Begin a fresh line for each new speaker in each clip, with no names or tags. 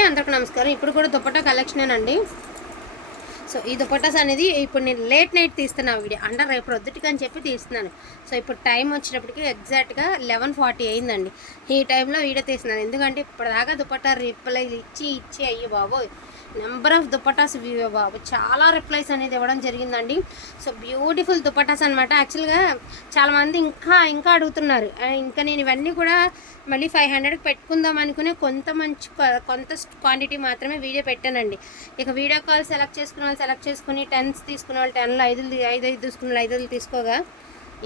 అందరికి నమస్కారం. ఇప్పుడు కూడా దుప్పట కలెక్షన్ అండి సో ఈ దుపట్టాస్ అనేది ఇప్పుడు నేను లేట్ నైట్ తీస్తున్నా వీడియో. అంటే రేపు రొద్దుటికి అని చెప్పి తీస్తున్నాను. సో ఇప్పుడు టైం వచ్చేటప్పటికి ఎగ్జాక్ట్గా లెవెన్ ఫార్టీ అయిందండి. ఈ టైంలో వీడియో తీస్తున్నాను. ఎందుకంటే ఇప్పటిదాకా దుపట్టా రిప్లై ఇచ్చి ఇచ్చి అయ్యి బాబోయ్. నెంబర్ ఆఫ్ దుపటాస్ బాబు. చాలా రిప్లైస్ అనేది ఇవ్వడం జరిగిందండి. సో బ్యూటిఫుల్ దుపటాస్ అనమాట యాక్చువల్గా చాలామంది ఇంకా ఇంకా అడుగుతున్నారు. ఇంకా నేను ఇవన్నీ కూడా మళ్ళీ ఫైవ్ హండ్రెడ్కి పెట్టుకుందాం అనుకునే కొంత మంచి కొంత క్వాంటిటీ మాత్రమే వీడియో పెట్టానండి. ఇక వీడియో కాల్ సెలెక్ట్ చేసుకున్న వాళ్ళు సెలెక్ట్ చేసుకుని టెన్స్ తీసుకునే వాళ్ళు టెన్లో ఐదు ఐదు ఐదు తీసుకున్న ఐదులు ఐదు తీసుకోగా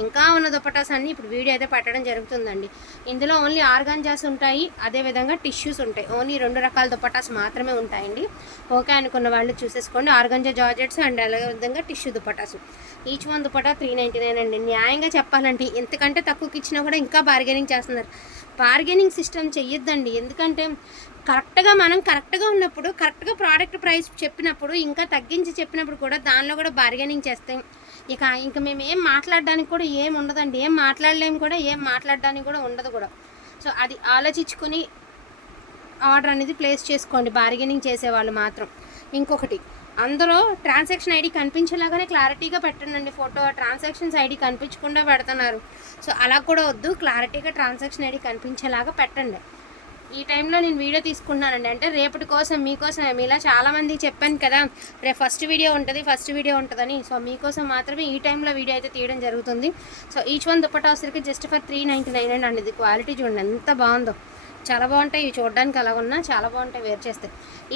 ఇంకా ఉన్న దుపటాస్ అన్ని ఇప్పుడు వీడియో అయితే పెట్టడం జరుగుతుందండి. ఇందులో ఓన్లీ ఆర్గాంజాస్ ఉంటాయి అదేవిధంగా టిష్యూస్ ఉంటాయి. ఓన్లీ రెండు రకాల దుపటాస్ మాత్రమే ఉంటాయండి. ఓకే అనుకున్న వాళ్ళు చూసేసుకోండి. ఆర్గాంజా జార్జెట్స్ అండ్ అలాగే విధంగా tissue dupattas. Each one dupatta three ninety nine అండి. న్యాయంగా చెప్పాలంటే ఇంతకంటే తక్కువకి ఇచ్చినా కూడా ఇంకా బార్గెనింగ్ చేస్తున్నారు. బార్గెనింగ్ సిస్టమ్ చెయ్యొద్దండి. ఎందుకంటే కరెక్ట్గా మనం కరెక్ట్గా ఉన్నప్పుడు కరెక్ట్గా ప్రోడక్ట్ ప్రైస్ చెప్పినప్పుడు ఇంకా తగ్గించి చెప్పినప్పుడు కూడా దానిలో కూడా బార్గెనింగ్ చేస్తాం ఇక ఇంక మేము ఏం మాట్లాడడానికి కూడా ఏం ఉండదండి. ఏం మాట్లాడలేము కూడా ఏం మాట్లాడడానికి కూడా ఉండదు కూడా. సో అది ఆలోచించుకొని ఆర్డర్ అనేది ప్లేస్ చేసుకోండి. బార్గెనింగ్ చేసేవాళ్ళు మాత్రం. ఇంకొకటి అందులో ట్రాన్సాక్షన్ ఐడి కనిపించేలాగానే క్లారిటీగా పెట్టండి ఫోటో ట్రాన్సాక్షన్స్ ఐడి కనిపించకుండా పెడుతున్నారు. సో అలా కూడా వద్దు. క్లారిటీగా ట్రాన్సాక్షన్ ఐడి కనిపించేలాగా పెట్టండి. ఈ టైంలో నేను వీడియో తీసుకున్నానండి. అంటే రేపటి కోసం మీకోసం మీలా చాలామంది చెప్పాను కదా రేపు ఫస్ట్ వీడియో ఉంటుంది ఫస్ట్ వీడియో ఉంటుందని. సో మీకోసం మాత్రమే ఈ టైంలో వీడియో అయితే తీయడం జరుగుతుంది. సో ఈచ్ వన్ దుప్పటా వచ్చరికి just for three ninety nine అండి ఇది క్వాలిటీ చూడండి ఎంత బాగుందో. చాలా బాగుంటాయి ఇవి చూడడానికి అలా ఉన్నా చాలా బాగుంటాయి వేర్ చేస్తే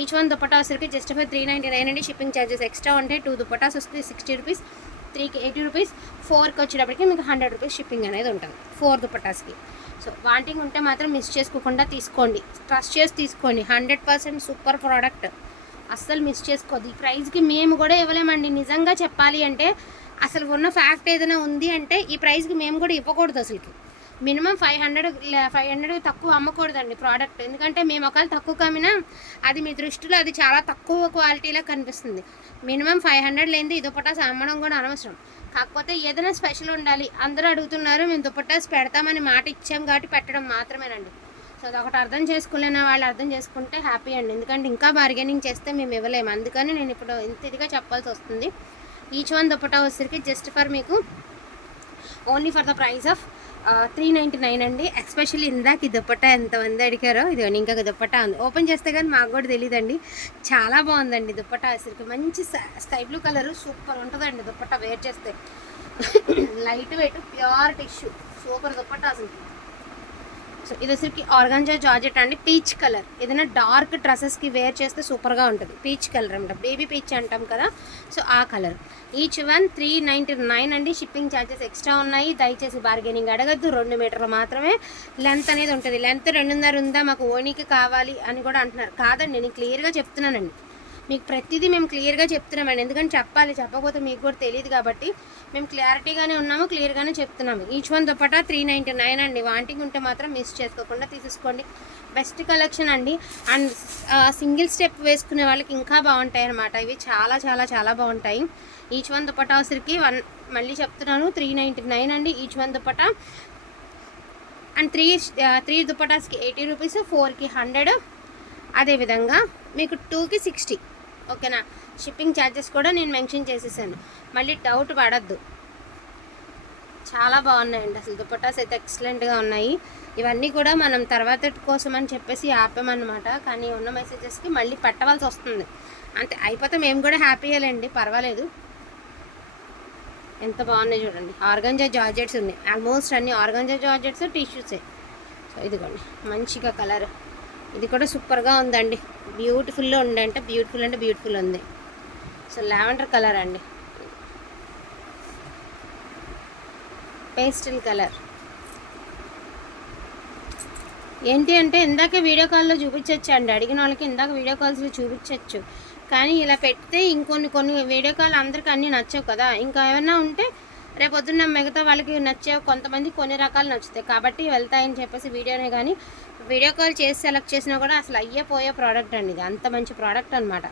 ఈచ్ వన్ దుపట్టా వచ్చరికి just for three ninety nine అండి. షిప్పింగ్ ఛార్జెస్ ఎక్స్ట్రా ఉంటాయి. టూ దుప్పటాస్ వస్తుంది సిక్స్టీ రూపీస్ త్రీకి ఎయిటీ రూపీస్ ఫోర్కి వచ్చేటప్పటికి మీకు హండ్రెడ్ రూపీస్ షిప్పింగ్ అనేది ఉంటుంది ఫోర్ దుపటాస్కి సో వాంటింగ్ ఉంటే మాత్రం మిస్ చేసుకోకుండా తీసుకోండి. ట్రస్ట్ చేసి తీసుకోండి. Hundred percent super product. అస్సలు మిస్ చేసుకోదు. ఈ ప్రైస్కి మేము కూడా ఇవ్వలేమండి. నిజంగా చెప్పాలి అంటే అసలు ఉన్న ఫ్యాక్ట్ ఏదైనా ఉంది అంటే ఈ ప్రైస్కి మేము కూడా ఇవ్వకూడదు అసలుకి. Minimum five hundred five hundred తక్కువ అమ్మకూడదండి ప్రోడక్ట్. ఎందుకంటే మేము ఒకవేళ తక్కువ కమ్మినా అది మీ దృష్టిలో అది చాలా తక్కువ క్వాలిటీలో కనిపిస్తుంది. మినిమం ఫైవ్ హండ్రెడ్ లేనిది ఈ దుపటాస్ అమ్మడం కూడా అనవసరం. కాకపోతే ఏదైనా స్పెషల్ ఉండాలి. అందరూ అడుగుతున్నారు మేము దుపటాస్ పెడతామని మాట ఇచ్చాం కాబట్టి పెట్టడం మాత్రమేనండి. సో అదొకటి అర్థం చేసుకోలేన వాళ్ళు అర్థం చేసుకుంటే హ్యాపీ అండి. ఎందుకంటే ఇంకా బార్గెనింగ్ చేస్తే మేము ఇవ్వలేము. అందుకని నేను ఇప్పుడు ఇంత ఇదిగా చెప్పాల్సి వస్తుంది. ఈచ్ వన్ దుపటా వచ్చేసరికి జస్ట్ ఫర్ మీకు only for the price of three ninety nine అండి. ఎస్పెషల్లీ ఇందాక ఈ దుప్పట్టా ఎంతమంది అడిగారో ఇది ఇంకా దుప్పట్టా ఉంది. ఓపెన్ చేస్తే కానీ మాకు కూడా తెలియదండి చాలా బాగుందండి దుప్పట్టా అసలుకి. మంచి స్కై బ్లూ కలర్ సూపర్ ఉంటుందండి దుప్పట్టా వేర్ చేస్తే. Light weight pure tissue super dupatta అసలు సో ఇది వచ్చరికి ఆర్గాంజా జార్జెట్ అండి. Peach colour. ఏదైనా డార్క్ డ్రెస్సెస్కి వేర్ చేస్తే సూపర్గా ఉంటుంది. పీచ్ కలర్ అనమాట బేబీ పీచ్ అంటాం కదా. సో ఆ colour. Each one three ninety nine అండి. షిప్పింగ్ ఛార్జెస్ ఎక్స్ట్రా ఉన్నాయి. దయచేసి బార్గెనింగ్ అడగద్దు. రెండు మీటర్లు మాత్రమే లెంత్ అనేది ఉంటుంది. లెంత్ రెండున్నర ఉందా? మాకు ఓనీకి కావాలి అని కూడా అంటున్నారు. కాదండి నేను క్లియర్గా చెప్తున్నానండి. మీకు ప్రతిదీ మేము క్లియర్గా చెప్తున్నామండి. ఎందుకంటే చెప్పాలి చెప్పకపోతే మీకు కూడా తెలియదు కాబట్టి మేము క్లారిటీగానే ఉన్నాము క్లియర్గానే చెప్తున్నాము. Each one dupatta three ninety nine అండి. వాంటింగ్ ఉంటే మాత్రం మిస్ చేసుకోకుండా తీసుకోండి బెస్ట్ కలెక్షన్ అండి. అండ్ సింగిల్ స్టెప్ వేసుకునే వాళ్ళకి ఇంకా బాగుంటాయి అనమాట ఇవి చాలా చాలా చాలా బాగుంటాయి. ఈచ్ వన్ దుపట్టా వచ్చరికి వన్ మళ్ళీ చెప్తున్నాను త్రీ నైంటీ నైన్ అండి. Each one dupatta and three three దుపటాస్కి eighty rupees ఫోర్కి హండ్రెడ్ అదేవిధంగా మీకు టూకి సిక్స్టీ ఓకేనా? షిప్పింగ్ ఛార్జెస్ కూడా నేను మెన్షన్ చేసేసాను. మళ్ళీ డౌట్ పడద్దు. చాలా బాగున్నాయండి అసలు దుపటాస్ అయితే ఎక్సలెంట్గా ఉన్నాయి. ఇవన్నీ కూడా మనం తర్వాత కోసం అని చెప్పేసి ఆపామన్నమాట. కానీ ఉన్న మెసేజెస్కి మళ్ళీ పెట్టవలసి వస్తుంది. అంతే అయిపోతే మేము కూడా హ్యాపీయేలండి పర్వాలేదు. ఎంత బాగున్నాయి చూడండి. ఆర్గంజా జార్జెట్స్ ఉన్నాయి. ఆల్మోస్ట్ అన్ని ఆర్గంజా జార్జెట్స్ టిష్యూసే సో ఇదిగోండి మంచిగా కలర్ ఇది కూడా సూపర్గా ఉందండి. బ్యూటిఫుల్లో ఉంది అంటే బ్యూటిఫుల్ అంటే బ్యూటిఫుల్ ఉంది. సో లావెండర్ కలర్ అండి. పేస్టల్ కలర్ ఏంటి అంటే ఇందాక వీడియో కాల్లో చూపించవచ్చు అండి. అడిగిన వాళ్ళకి ఇందాక వీడియో కాల్స్లో చూపించవచ్చు కానీ ఇలా పెడితే ఇంకొన్ని కొన్ని వీడియో కాల్ అందరికీ అన్నీ నచ్చవు కదా. ఇంకా ఏమైనా ఉంటే రేపు పొద్దున్న మిగతా వాళ్ళకి నచ్చే కొంతమంది కొన్ని రకాలు నచ్చుతాయి. కాబట్టి వెళ్తాయని చెప్పేసి వీడియోనే కానీ వీడియో కాల్ చేసి సెలెక్ట్ చేసినా కూడా అసలు అయ్యే పోయే ప్రోడక్ట్ అండి ఇది. అంత మంచి ప్రోడక్ట్ అనమాట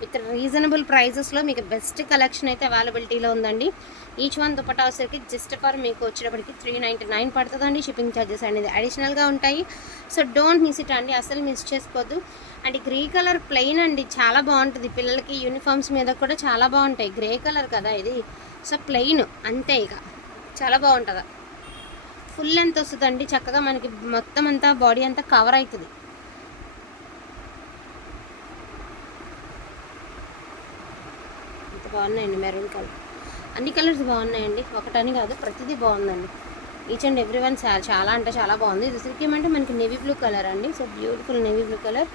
విత్ రీజనబుల్ ప్రైజెస్లో మీకు బెస్ట్ కలెక్షన్ అయితే అవైలబిలిటీలో ఉందండి. ఈచ్ వన్ దుపటా వచ్చేసరికి జస్ట్ ఫర్ మీకు వచ్చేటప్పటికి త్రీ నైంటీ నైన్ పడుతుందండి. షిప్పింగ్ ఛార్జెస్ అనేది అడిషనల్గా ఉంటాయి. సో డోంట్ మిస్ ఇట్ అండి. అసలు మిస్ చేసుకోవద్దు. అండ్ గ్రే కలర్ ప్లెయిన్ అండి. చాలా బాగుంటుంది. పిల్లలకి యూనిఫామ్స్ మీద కూడా చాలా బాగుంటాయి. గ్రే కలర్ కదా ఇది. సో ప్లెయిన్ అంతే ఇక. చాలా బాగుంటుంది. ఫుల్ లెంత్ వస్తుందండి. చక్కగా మనకి మొత్తం అంతా బాడీ అంతా కవర్ అవుతుంది ఎంత బాగున్నాయండి మెరూన్ కలర్. అన్ని కలర్స్ బాగున్నాయండి. ఒకటని కాదు ప్రతిదీ బాగుందండి. ఈచ్ అండ్ ఎవ్రీ వన్ చాలా అంటే చాలా బాగుంది. ఇది వచ్చరికి ఏమంటే మనకి నేవీ బ్లూ కలర్ అండి. So beautiful navy blue colour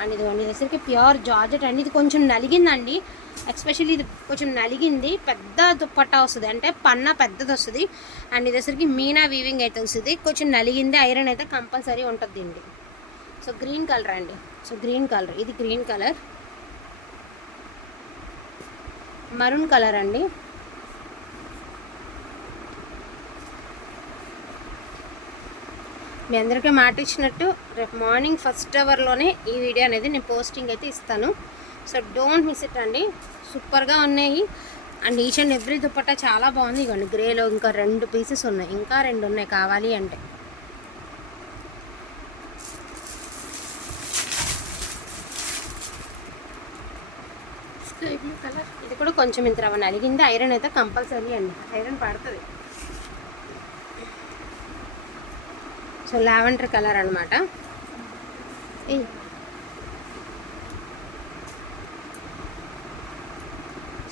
and ఇది ఇది ప్యూర్ జార్జెట్. అండి ఇది కొంచెం నలిగిందండి. ఎక్స్పెషల్లీ ఇది కొంచెం నలిగింది. పెద్ద దుప్పట్టా వస్తుంది. అంటే పన్న పెద్దది వస్తుంది. అండ్ ఇది మీనా వీవింగ్ అయితే వస్తుంది. కొంచెం నలిగింది. ఐరన్ అయితే కంపల్సరీ ఉంటుంది అండి సో గ్రీన్ కలర్ అండి. సో గ్రీన్ కలర్ ఇది గ్రీన్ కలర్ మరూన్ కలర్ అండి. మీ అందరికీ మాట ఇచ్చినట్టు రేపు మార్నింగ్ ఫస్ట్ అవర్లోనే ఈ వీడియో అనేది నేను పోస్టింగ్ అయితే ఇస్తాను. సో డోంట్ మిస్ ఇట్ అండి. సూపర్గా ఉన్నాయి. And each and every dupatta చాలా బాగుంది. ఇవ్వండి గ్రేలో ఇంకా రెండు పీసెస్ ఉన్నాయి. ఇంకా రెండు ఉన్నాయి కావాలి అంటే. స్కై బ్లూ కలర్ ఇది కూడా కొంచెం ఇంత రవ్వ నలిగింది. ఐరన్ అయితే కంపల్సరీ అండి. ఐరన్ పడుతుంది. సో లావెండర్ కలర్ అనమాట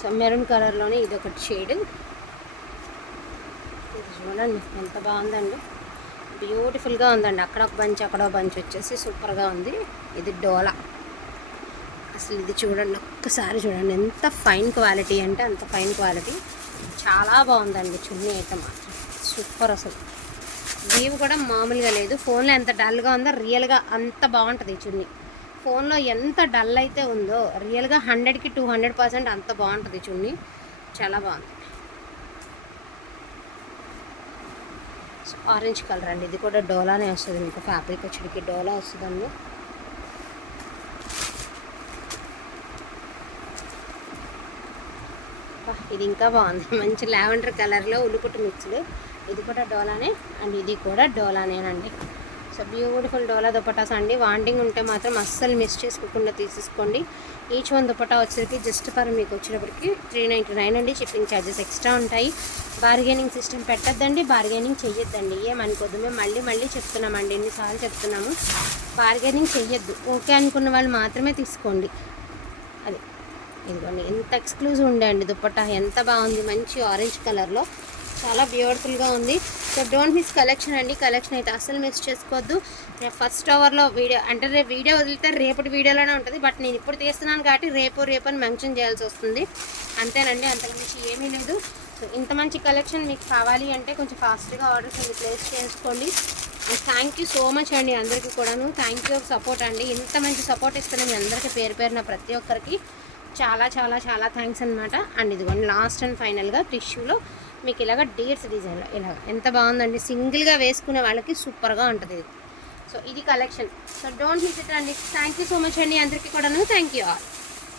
సో మెరూన్ కలర్లోనే ఇది ఒకటి షేడ్. ఇది చూడండి ఎంత బాగుందండి. బ్యూటిఫుల్గా ఉందండి. అక్కడ ఒక బంచ్ అక్కడ ఒక బంచ్ వచ్చేసి సూపర్గా ఉంది. ఇది డోలా. అసలు ఇది చూడండి ఒక్కసారి చూడండి. ఎంత ఫైన్ క్వాలిటీ అంటే అంత ఫైన్ క్వాలిటీ. చాలా బాగుందండి చున్నీ అయితే మాత్రం. సూపర్ అసలు. వీవ్ కూడా మామూలుగా లేదు. ఫోన్లో ఎంత డల్గా ఉందో రియల్గా అంత బాగుంటుంది ఈ చున్నీ. ఫోన్లో ఎంత డల్ అయితే ఉందో రియల్గా హండ్రెడ్కి టూ హండ్రెడ్ పర్సెంట్ అంత బాగుంటుంది చున్నీ. చాలా బాగుంది. ఆరెంజ్ కలర్ అండి. ఇది కూడా డోలానే వస్తుంది మీకు. ఫ్యాబ్రిక్ వచ్చేటికి డోలా వస్తుందండి. ఇది ఇంకా బాగుంది. మంచి లావెండర్ కలర్లో ఉల్లిపుట్టు మిక్స్డ్ ఇది కూడా డోలానే అండ్ ఇది కూడా డోలానేనండి. సో బ్యూటిఫుల్ డోలా దుపటాస్ అండి. వాంటింగ్ ఉంటే మాత్రం అస్సలు మిస్ చేసుకోకుండా తీసేసుకోండి. ఈచ్ వన్ దుపటా వచ్చేసరికి జస్ట్ ఫర్ మీకు వచ్చేటప్పటికి త్రీ నైంటీ నైన్ అండి. షిప్పింగ్ ఛార్జెస్ ఎక్స్ట్రా ఉంటాయి. బార్గెనింగ్ సిస్టమ్ పెట్టద్దండి. బార్గెనింగ్ చెయ్యొద్దండి. ఏమనుకోద్దు. మేము మళ్ళీ మళ్ళీ చెప్తున్నామండి. ఎన్నిసార్లు చెప్తున్నాము. బార్గెనింగ్ చెయ్యొద్దు. ఓకే అనుకున్న వాళ్ళు మాత్రమే తీసుకోండి. అది. ఇదిగోండి. ఎంత ఎక్స్క్లూజివ్ ఉండే అండి దుప్పట్టా ఎంత బాగుంది. మంచి ఆరెంజ్ కలర్లో చాలా బ్యూటిఫుల్గా ఉంది. సో డోంట్ మిస్ కలెక్షన్ అండి. కలెక్షన్ అయితే అసలు మిస్ చేసుకోవద్దు. రేపు ఫస్ట్ అవర్లో వీడియో అంటే రేపు వీడియో వదిలితే రేపటి వీడియోలోనే ఉంటుంది. బట్ నేను ఇప్పుడు తీస్తున్నాను కాబట్టి రేపు రేపు అని మెన్షన్ చేయాల్సి వస్తుంది. అంతేనండి. అంత మంచి ఏమీ లేదు. సో ఇంత మంచి కలెక్షన్ మీకు కావాలి అంటే కొంచెం ఫాస్ట్గా ఆర్డర్స్ అవి ప్లేస్ చేసుకోండి థ్యాంక్ యూ సో మచ్ అండి అందరికీ కూడాను. థ్యాంక్ యూ సపోర్ట్ అండి. ఇంత మంచి సపోర్ట్ ఇస్తున్న మీ అందరికీ పేరు పేరున ప్రతి ఒక్కరికి చాలా చాలా చాలా థ్యాంక్స్ అనమాట అండ్ ఇదిగోండి లాస్ట్ అండ్ ఫైనల్గా టిష్యూలో మీకు ఇలాగ డేట్స్ డిజైన్లో ఇలాగ. ఎంత బాగుందండి. సింగిల్గా వేసుకునే వాళ్ళకి సూపర్గా ఉంటుంది ఇది. సో ఇది collection so don't miss it అండి. థ్యాంక్ యూ సో మచ్ అండి అందరికీ కూడాను. Thank you all